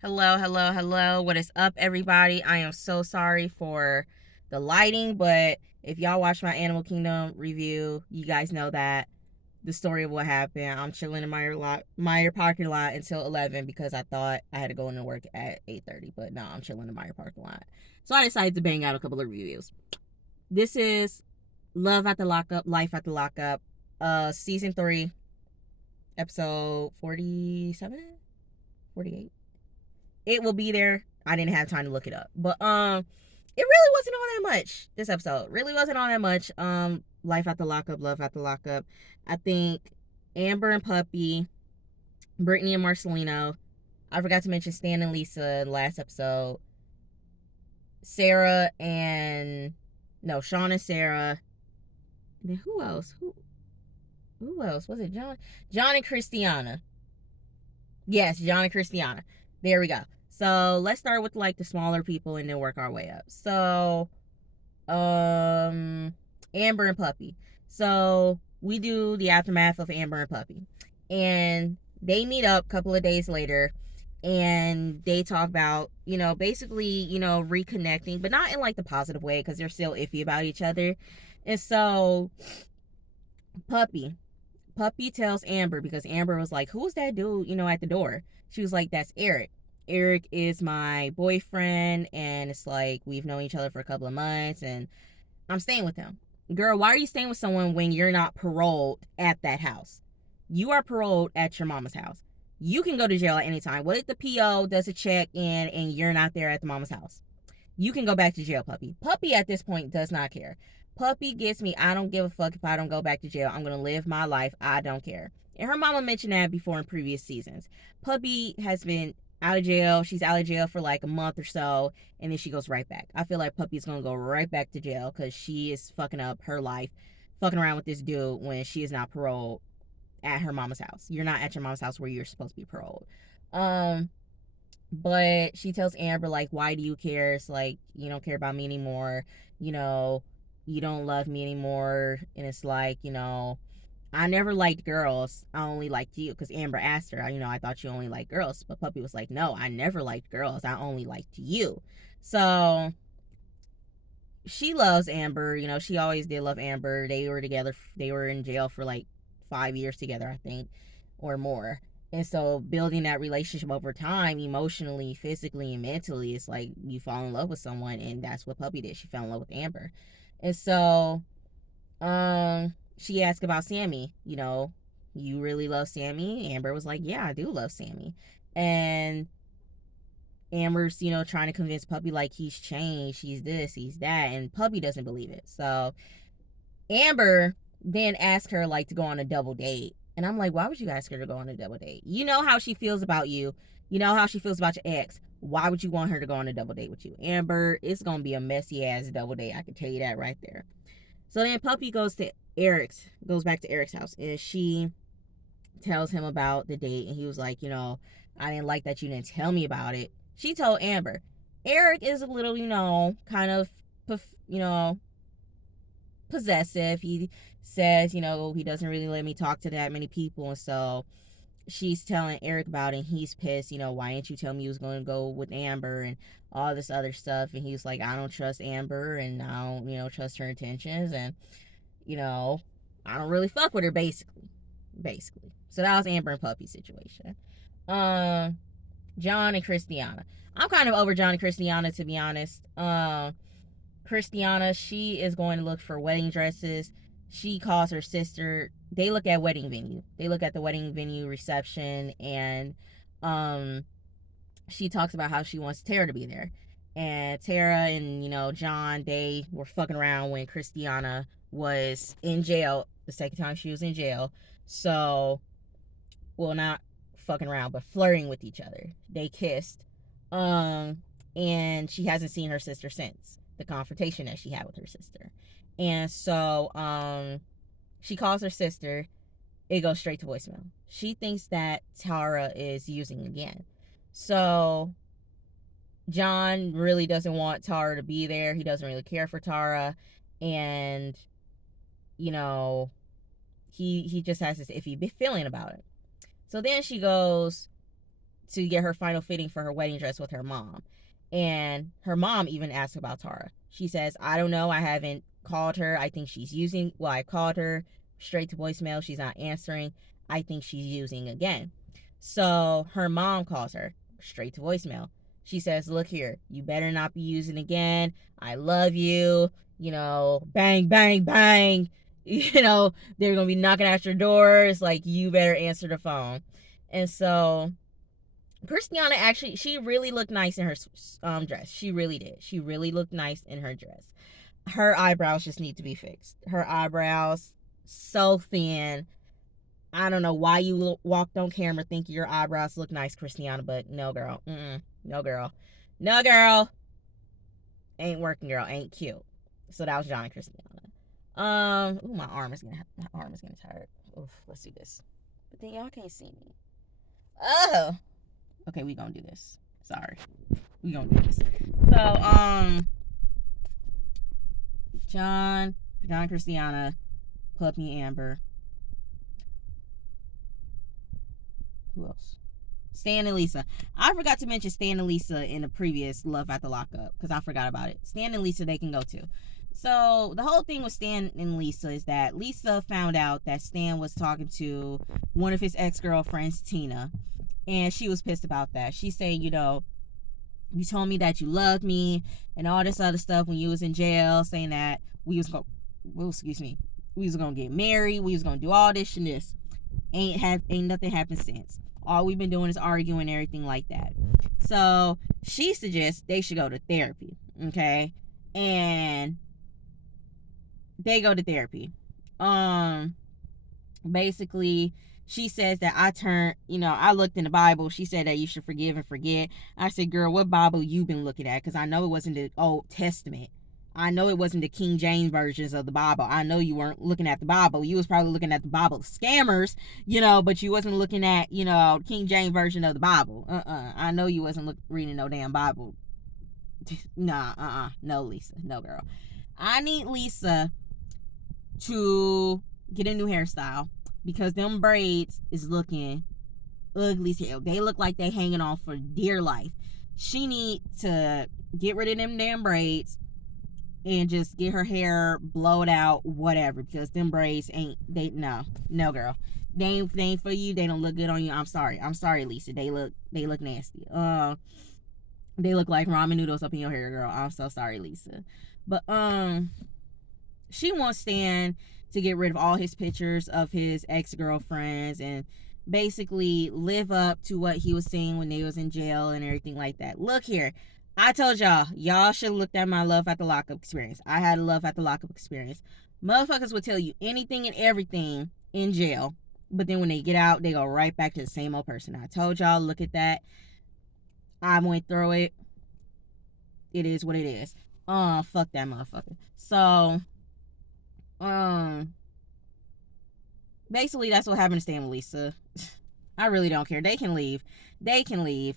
Hello, hello, hello. What is up, everybody? I am so sorry for the lighting, but if y'all watch my Animal Kingdom review, you guys know that the story of what happened. I'm chilling in Meyer parking lot until 11 because I thought I had to go into work at 8:30, but no, I'm chilling in the Meyer parking lot. So I decided to bang out a couple of reviews. This is Love at the Lockup, Life at the Lockup, season 3, episode 47, 48. It will be there. I didn't have time to look it up. But it really wasn't all that much. This episode really wasn't all that much. Life at the Lockup, Love at the Lockup. I think Amber and Puppy, Brittany and Marcelino. I forgot to mention Stan and Lisa in the last episode. Sarah and Sean and Sarah. And then who else? Who else? Was it John? John and Kristiana. Yes, John and Kristiana. There we go. So let's start with like the smaller people and then work our way up. So Amber and Puppy. So we do the aftermath of Amber and Puppy. And they meet up a couple of days later and they talk about, basically, reconnecting, but not in like the positive way because they're still iffy about each other. And so Puppy tells Amber, because Amber was like, who's that dude, at the door? She was like, that's Eric. Eric is my boyfriend, and it's like we've known each other for a couple of months, and I'm staying with him. Girl, why are you staying with someone when you're not paroled at that house? You are paroled at your mama's house. You can go to jail at any time. What if the PO does a check in and you're not there at the mama's house? You can go back to jail, Puppy. Puppy at this point does not care. Puppy gets me, I don't give a fuck if I don't go back to jail. I'm going to live my life. I don't care. And her mama mentioned that before in previous seasons. Puppy has been out of jail. She's out of jail for like a month or so, and then she goes right back. I feel like Puppy's going to go right back to jail because she is fucking up her life, fucking around with this dude when she is not paroled at her mama's house. You're not at your mama's house where you're supposed to be paroled. But she tells Amber, like, why do you care? It's like, you don't care about me anymore. You don't love me anymore. And it's like, I never liked girls. I only liked you. Because Amber asked her, I thought you only liked girls. But Puppy was like, no, I never liked girls. I only liked you. So she loves Amber. She always did love Amber. They were together. They were in jail for like 5 years together, I think, or more. And so building that relationship over time, emotionally, physically, and mentally, it's like you fall in love with someone, and that's what Puppy did. She fell in love with Amber. And so she asked about Sammy. You really love Sammy? Amber was like, yeah, I do love Sammy. And Amber's, trying to convince Puppy like he's changed, he's this, he's that, and Puppy doesn't believe it. So Amber then asked her like to go on a double date. And I'm like, why would you ask her to go on a double date? You know how she feels about you. You know how she feels about your ex. Why would you want her to go on a double date with you? Amber, it's going to be a messy ass double date. I can tell you that right there. So then Puppy goes back to Eric's house. And she tells him about the date. And he was like, I didn't like that you didn't tell me about it. She told Amber. Eric is a little, kind of, possessive. He says, he doesn't really let me talk to that many people. And so she's telling Eric about it, and he's pissed. Why didn't you tell me you was going to go with Amber and all this other stuff? And he was like, I don't trust Amber, and I don't, trust her intentions. And, I don't really fuck with her, basically. So that was Amber and Puppy situation. John and Kristiana. I'm kind of over John and Kristiana, to be honest. Kristiana, she is going to look for wedding dresses. She calls her sister. They look at wedding venue. They look at the wedding venue reception, and she talks about how she wants Tara to be there. And Tara and, John, they were fucking around when Kristiana was in jail, the second time she was in jail. So, well, not fucking around, but flirting with each other. They kissed. And she hasn't seen her sister since the confrontation that she had with her sister. And so she calls her sister. It goes straight to voicemail. She thinks that Tara is using again. So John really doesn't want Tara to be there. He doesn't really care for Tara. And, he just has this iffy feeling about it. So then she goes to get her final fitting for her wedding dress with her mom. And her mom even asked about Tara. She says, I don't know. I haven't called her. I think she's using, well, I called her straight to voicemail. She's not answering. I think she's using again. So her mom calls her straight to voicemail. She says, look here, you better not be using again. I love you. You know, bang, bang, bang. You know, they're going to be knocking at your doors. Like, you better answer the phone. And so Kristiana actually, she really looked nice in her dress. She really did. She really looked nice in her dress. Her eyebrows just need to be fixed. Her eyebrows, so thin. I don't know why you walked on camera thinking your eyebrows look nice, Kristiana, but no, girl. No, girl. No, girl. Ain't working, girl. Ain't cute. So that was John and Kristiana. Ooh, my arm is getting tired. Oof, let's do this. But then y'all can't see me. Oh. Okay, we gonna do this. Sorry. We gonna do this. So, John, Kristiana, Puppy Amber. Who else? Stan and Lisa. I forgot to mention Stan and Lisa in the previous Love at the Lockup because I forgot about it. Stan and Lisa, they can go too. So the whole thing with Stan and Lisa is that Lisa found out that Stan was talking to one of his ex-girlfriends, Tina, and she was pissed about that. She said, you know, you told me that you loved me and all this other stuff when you was in jail, saying that we was gonna get married, we was gonna do all this and this. Ain't nothing happened since. All we've been doing is arguing and everything like that. So she suggests they should go to therapy. Okay. And they go to therapy. Basically, she says that I looked in the Bible. She said that you should forgive and forget. I said, girl, what Bible you been looking at? Because I know it wasn't the Old Testament. I know it wasn't the King James versions of the Bible. I know you weren't looking at the Bible. You was probably looking at the Bible scammers, but you wasn't looking at, King James version of the Bible. I know you wasn't reading no damn Bible. Nah, no, Lisa. No, girl. I need Lisa to get a new hairstyle because them braids is looking ugly as hell. They look like they hanging on for dear life. She need to get rid of them damn braids and just get her hair blowed out, whatever, because them braids no girl, they ain't for you. They don't look good on you. I'm sorry, Lisa. They look nasty. They look like ramen noodles up in your hair, girl. I'm so sorry, Lisa. But she wants Stan to get rid of all his pictures of his ex-girlfriends and basically live up to what he was saying when they was in jail and everything like that. Look here, I told y'all should have looked at my Love at the Lockup experience. I had a Love at the Lockup experience. Motherfuckers would tell you anything and everything in jail, but then when they get out, they go right back to the same old person. I told y'all, look at that. I went through it. It is what it is. Fuck that motherfucker. So, basically that's what happened to Stan and Lisa. I really don't care. They can leave. They can go.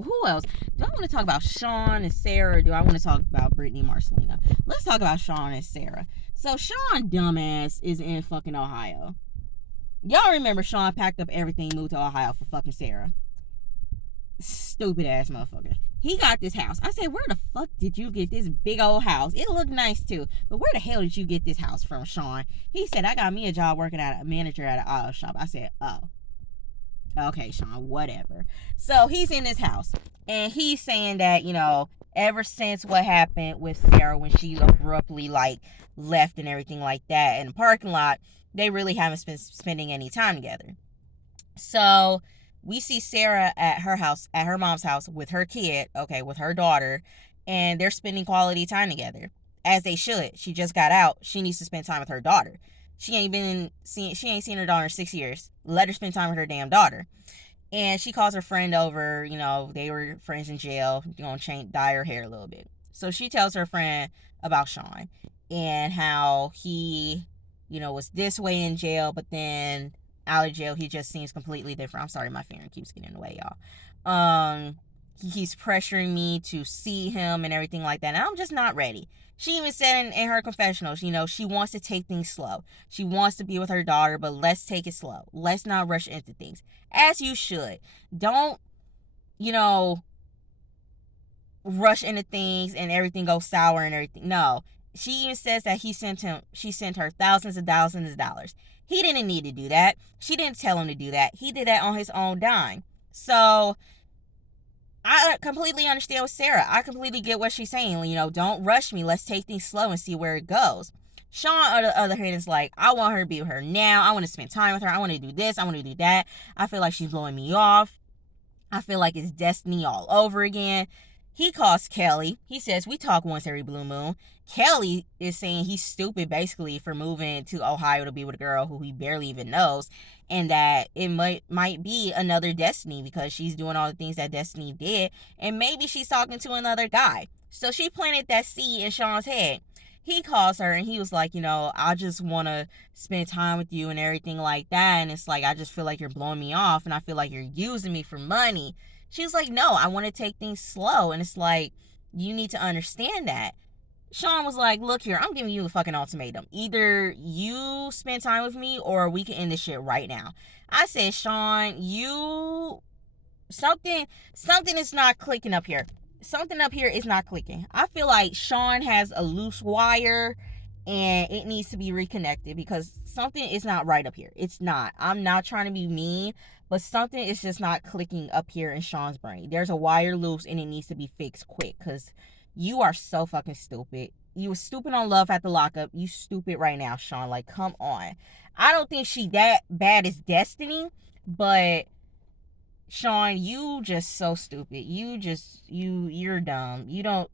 Who else? Do I want to talk about Sean and Sarah, or do I want to talk about Brittany Marcelino? Let's talk about Sean and Sarah. So Sean, dumbass, is in fucking Ohio. Y'all remember Sean packed up everything, moved to Ohio for fucking Sarah. Stupid ass motherfucker. He got this house. I said, where the fuck did you get this big old house? It looked nice too. But where the hell did you get this house from, Sean? He said, I got me a job working at a manager at an auto shop. I said, oh. Okay, Sean, whatever. So he's in his house. And he's saying that, ever since what happened with Sarah when she abruptly, left and everything like that in the parking lot, they really haven't been spending any time together. So we see Sarah at her house, at her mom's house with her kid, with her daughter, and they're spending quality time together, as they should. She just got out. She needs to spend time with her daughter. She ain't seen her daughter in 6 years. Let her spend time with her damn daughter. And she calls her friend over, they were friends in jail, dye her hair a little bit. So she tells her friend about Sean and how he, was this way in jail, but then out of jail, he just seems completely different. I'm sorry, my finger keeps getting in the way, y'all. He keeps pressuring me to see him and everything like that. And I'm just not ready. She even said in her confessionals, she wants to take things slow. She wants to be with her daughter, but let's take it slow. Let's not rush into things. As you should. Don't, rush into things and everything goes sour and everything. No. She even says that she sent her thousands and thousands of dollars. He didn't need to do that. She didn't tell him to do that. He did that on his own dime. So I completely understand with Sarah. I completely get what she's saying. Don't rush me. Let's take things slow and see where it goes. Sean, on the other hand, is like, I want her to be with her now. I want to spend time with her. I want to do this. I want to do that. I feel like she's blowing me off. I feel like it's destiny all over again. He calls Kelly. He says, we talk once every blue moon. Kelly is saying he's stupid, basically, for moving to Ohio to be with a girl who he barely even knows. And that it might be another Destiny because she's doing all the things that Destiny did. And maybe she's talking to another guy. So she planted that seed in Sean's head. He calls her and he was like, I just want to spend time with you and everything like that. And it's like, I just feel like you're blowing me off and I feel like you're using me for money. She was like, no, I want to take things slow. And it's like, you need to understand that. Sean was like, look here, I'm giving you a fucking ultimatum. Either you spend time with me or we can end this shit right now. I said, Sean, something is not clicking up here. Something up here is not clicking. I feel like Sean has a loose wire and it needs to be reconnected because something is not right up here. It's not. I'm not trying to be mean, but something is just not clicking up here in Sean's brain. There's a wire loose and it needs to be fixed quick because you are so fucking stupid. You were stupid on Love at the Lockup. You stupid right now, Sean. Like, come on. I don't think she that bad as Destiny, but Sean, you just so stupid. You're dumb. You don't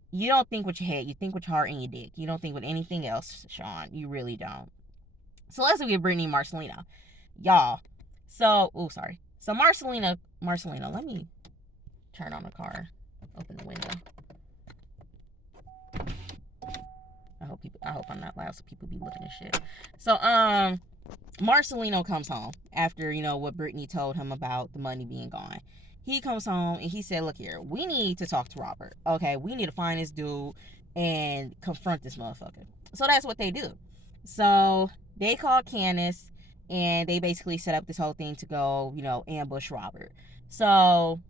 think with your head. You think with your heart and your dick. You don't think with anything else, Sean. You really don't. So let's look at Brittany Marcelino. Y'all. So, sorry. So Marcelino, let me turn on the car. Open the window. I hope I'm not loud so people be looking at shit. So, Marcelino comes home after, what Brittany told him about the money being gone. He comes home and he said, look here, we need to talk to Robert. Okay, we need to find this dude and confront this motherfucker. So that's what they do. So they call Candace and they basically set up this whole thing to go, ambush Robert. So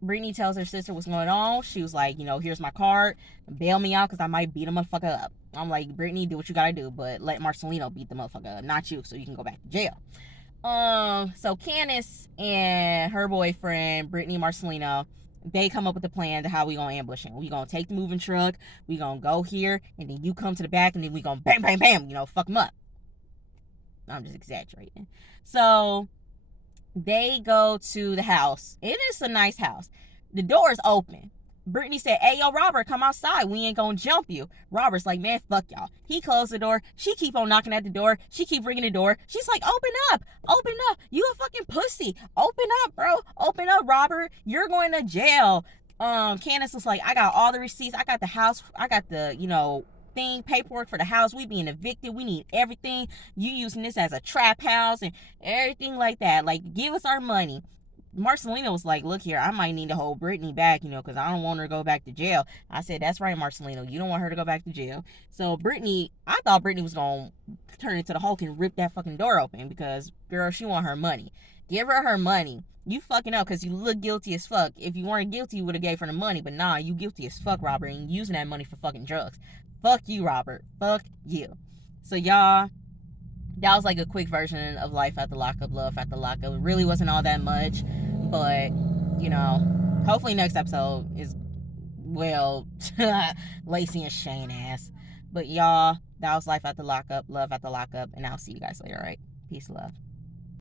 Brittany tells her sister what's going on. She was like, here's my card. Bail me out because I might beat a motherfucker up. I'm like, Brittany, do what you gotta do, but let Marcelino beat the motherfucker up, not you, so you can go back to jail. So Candace and her boyfriend, Brittany Marcelino, they come up with a plan to how we gonna ambush him. We gonna take the moving truck, we gonna go here, and then you come to the back, and then we gonna bam, bam, bam, fuck him up. I'm just exaggerating. So they go to the house. It is a nice house. The door is open. Brittany said, hey, yo, Robert, come outside. We ain't gonna jump you. Robert's like, man, fuck y'all. He closed the door. She keep on knocking at the door. She keep ringing the door. She's like, open up. Open up. You a fucking pussy. Open up, bro. Open up, Robert. You're going to jail. Candace was like, I got all the receipts. I got the house. I got the, paperwork for the house. We being evicted. We need everything. You using this as a trap house and everything like that. Like, give us our money. Marcelino was like, look here, I might need to hold Brittany back, because I don't want her to go back to jail. I said, that's right, Marcelino. You don't want her to go back to jail. So I thought Brittany was going to turn into the Hulk and rip that fucking door open because, girl, she want her money. Give her her money. You fucking up because you look guilty as fuck. If you weren't guilty, you would have gave her the money. But nah, you guilty as fuck, Robert, and using that money for fucking drugs. Fuck you, Robert. Fuck you. So, y'all, that was like a quick version of Life at the Lockup, Love at the Lockup. It really wasn't all that much, but, hopefully next episode is, Lacey and Shane ass. But y'all, that was Life at the Lockup, Love at the Lockup, and I'll see you guys later, alright? Peace, love.